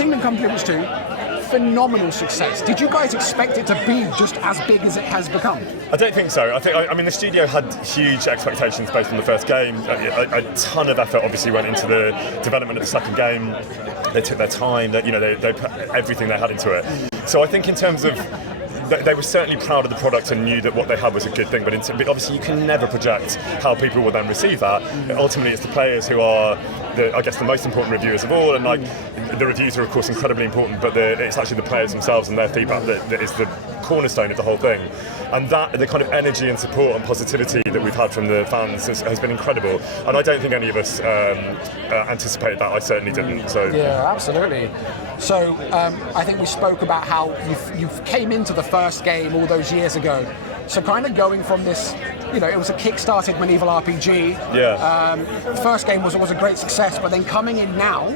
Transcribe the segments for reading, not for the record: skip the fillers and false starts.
Kingdom Come Deliverance 2, phenomenal success. Did you guys expect it to be just as big as it has become? I don't think so. I mean, the studio had huge expectations based on the first game. A ton of effort obviously went into the development of the second game. They took their time. They put everything they had into it. So I think in terms of they were certainly proud of the product and knew that what they had was a good thing, but obviously you can never project how people will then receive that. Ultimately, it's the players who are, I guess, the most important reviewers of all, and like the reviews are of course incredibly important, but it's actually the players themselves and their feedback that is the cornerstone of the whole thing. And that, the kind of energy and support and positivity that we've had from the fans has been incredible. And I don't think any of us anticipated that. I certainly didn't. So yeah, absolutely. So I think we spoke about how you came into the first game all those years ago. So kind of going from this, it was a kick-started medieval RPG. Yeah. First game was a great success, but then coming in now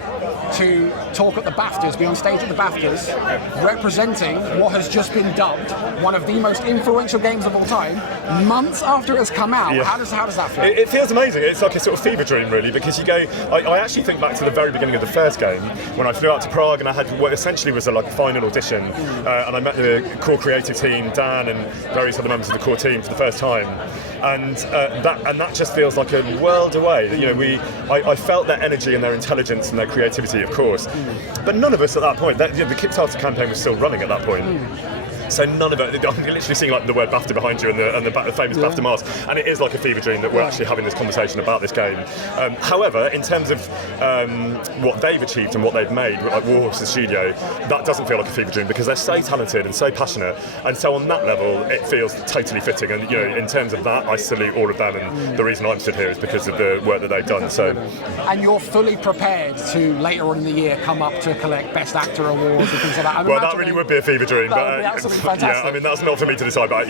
to talk at the BAFTAs, be on stage at the BAFTAs, representing what has just been dubbed one of the most influential games of all time, months after it has come out. Yeah. How does that feel? It feels amazing. It's like a sort of fever dream, really, because you go. I actually think back to the very beginning of the first game when I flew out to Prague and I had what essentially was a final audition, and I met the core creative team, Dan, and various other members of the core team for the first time. And that just feels like a world away. I felt their energy and their intelligence and their creativity, of course, but none of us at that point. The Kickstarter campaign was still running at that point. So none of it. I'm literally seeing like the word BAFTA behind you and the famous BAFTA mask, and it is like a fever dream that we're actually having this conversation about this game. However, in terms of what they've achieved and what they've made, like Warhorse Studio, that doesn't feel like a fever dream because they're so talented and so passionate, and so on that level, it feels totally fitting. And in terms of that, I salute all of them, and the reason I'm stood here is because of the work that they've done. So, and you're fully prepared to later on in the year come up to collect Best Actor awards and things like that. Well, that really would be a fever dream, but. Fantastic. Yeah, I mean that's not for me to decide, but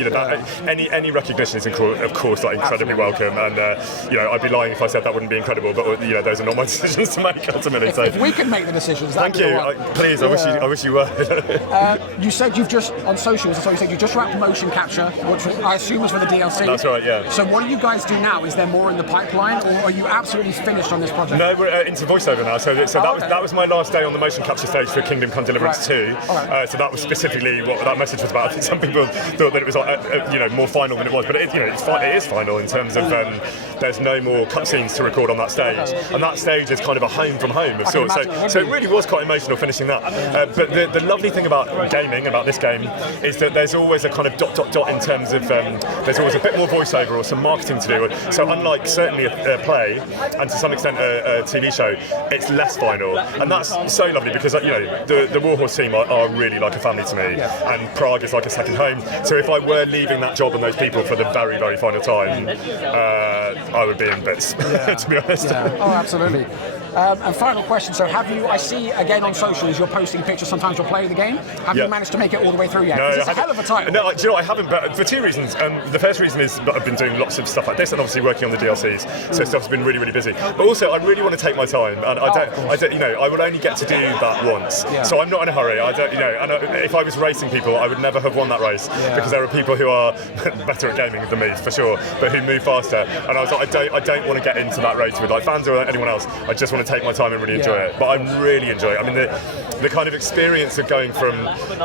any recognition is of course like incredibly welcome, and I'd be lying if I said that wouldn't be incredible. But those are not my decisions to make ultimately. If we can make the decisions, thank you. Please, yeah. I wish you were. You said you've just on socials. So you said you just wrapped motion capture, which I assume was for the DLC. That's right. Yeah. So what do you guys do now? Is there more in the pipeline, or are you absolutely finished on this project? No, we're into voiceover now. So that was my last day on the motion capture stage for Kingdom Come Deliverance 2. Right. So that was specifically what that message was about. I think some people thought that it was like more final than it was, but it is final in terms of there's no more cutscenes to record on that stage, and that stage is kind of a home from home of sorts. So it really was quite emotional finishing that. But the lovely thing about gaming, about this game, is that there's always a kind of ... in terms of there's always a bit more voiceover or some marketing to do. So unlike certainly a play and to some extent a TV show, it's less final, and that's so lovely because the Warhorse team are really like a family to me, and Prague is like a second home. So if I were leaving that job and those people for the very, very final time, I would be in bits, to be honest. Yeah. Oh, absolutely. And final question, so I see again on socials you're posting pictures sometimes you're playing the game. Have you managed to make it all the way through yet? No, it's a hell of a title. No, I haven't, but for two reasons. The first reason is that I've been doing lots of stuff like this and obviously working on the DLCs, so stuff's been really, really busy. But also I really want to take my time, and I will only get to do that once. Yeah. So I'm not in a hurry. If I was racing people, I would never have won that race because there are people who are better at gaming than me, for sure, but who move faster. And I was like, I don't want to get into that race with like fans or anyone else. I just want to take my time and really enjoy it. But I really enjoy it. I mean, the kind of experience of going from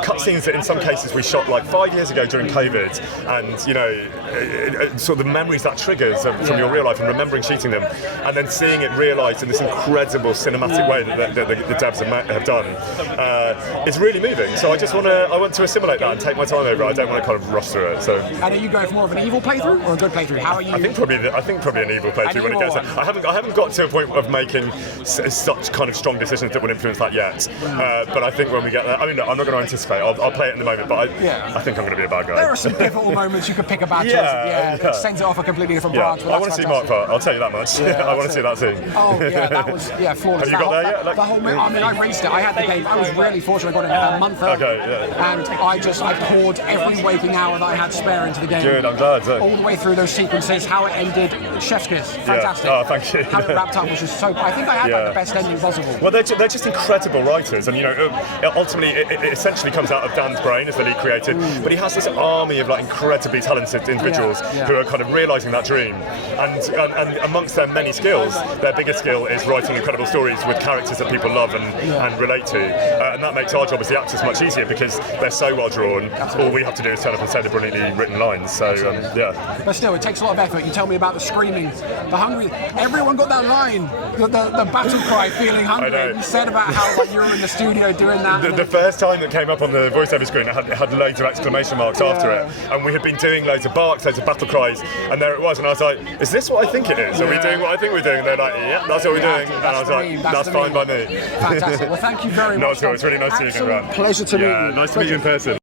cutscenes that in some cases we shot like 5 years ago during COVID, and sort of the memories that triggers from your real life and remembering shooting them, and then seeing it realised in this incredible cinematic way that the devs have done, is really moving. So I want to assimilate that and take my time over it. I don't want to kind of rush through it. So. And are you going for more of an evil playthrough or a good playthrough? How are you? I think probably an evil playthrough when it gets there. I haven't got to a point of making such kind of strong decisions that will influence that yet. But I think when we get there, I mean, look, I'm not going to anticipate. I'll play it in the moment, but I think I'm going to be a bad guy. There are some pivotal moments you could pick a bad choice. That sends it off a completely different branch. I want to see Mark part. I'll tell you that much. I want to see that scene. Oh yeah, that was flawless. Have you got there yet? The whole, I raced it. I had the game. I was really fortunate. I got it a month early. And I poured every waking hour that I had spare into the game. Good, I'm glad. All the way through those sequences, how it ended, chef's kiss, fantastic. Oh, thank you. How it wrapped up was just so. I think I had like the best ending possible. Well, they're just incredible writers, and ultimately it essentially comes out of Dan's brain as the lead creative, but he has this army of like incredibly talented individuals who are kind of realising that dream, and amongst their many skills, their biggest skill is writing incredible stories with characters that people love and relate to, and that makes our job as the actors much easier because they're so well drawn. All we have to do is turn up and say the brilliantly written lines. So But still, it takes a lot of effort. You tell me about the screaming, the hungry. Everyone got that line, the battle cry, feeling hungry. You said about how like you were in the studio doing that. The first time that came up on the voiceover screen, it had loads of exclamation marks after it, and we had been doing loads of barks, loads of battle cries, and there it was, and I was like, "Is this what I think it is? Are we doing what I think we're doing?" And they're like, "Yeah, that's what we're doing," and I was like, "That's fine by me." Fantastic. Well, thank you very much. It's really nice to meet you, Grant. Pleasure to meet you. Nice to meet you in person.